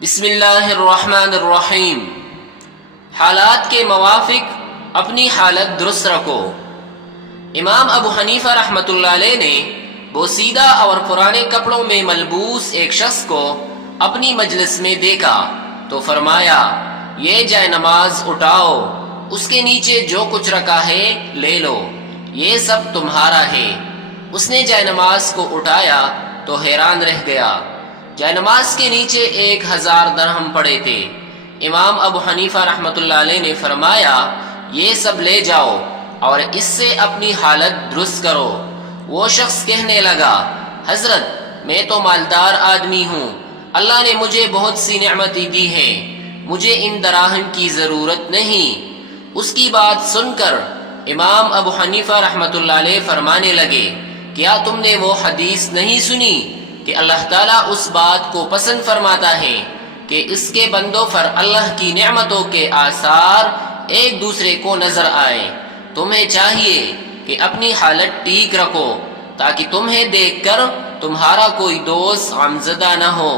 بسم اللہ الرحمن الرحیم۔ حالات کے موافق اپنی حالت درست رکھو۔ امام ابو حنیفہ رحمۃ اللہ علیہ نے بوسیدہ اور پرانے کپڑوں میں ملبوس ایک شخص کو اپنی مجلس میں دیکھا تو فرمایا، یہ جائے نماز اٹھاؤ، اس کے نیچے جو کچھ رکھا ہے لے لو، یہ سب تمہارا ہے۔ اس نے جائے نماز کو اٹھایا تو حیران رہ گیا، جائے نماز کے نیچے 1000 درہم پڑے تھے۔ امام ابو حنیفہ رحمۃ اللہ علیہ نے فرمایا، یہ سب لے جاؤ اور اس سے اپنی حالت درست کرو۔ وہ شخص کہنے لگا، حضرت میں تو مالدار آدمی ہوں، اللہ نے مجھے بہت سی نعمتیں دی ہیں، مجھے ان دراہم کی ضرورت نہیں۔ اس کی بات سن کر امام ابو حنیفہ رحمۃ اللہ علیہ فرمانے لگے، کیا تم نے وہ حدیث نہیں سنی کہ اللہ تعالیٰ اس بات کو پسند فرماتا ہے کہ اس کے بندوں پر اللہ کی نعمتوں کے آثار ایک دوسرے کو نظر آئے۔ تمہیں چاہیے کہ اپنی حالت ٹھیک رکھو تاکہ تمہیں دیکھ کر تمہارا کوئی دوست غمزدہ نہ ہو۔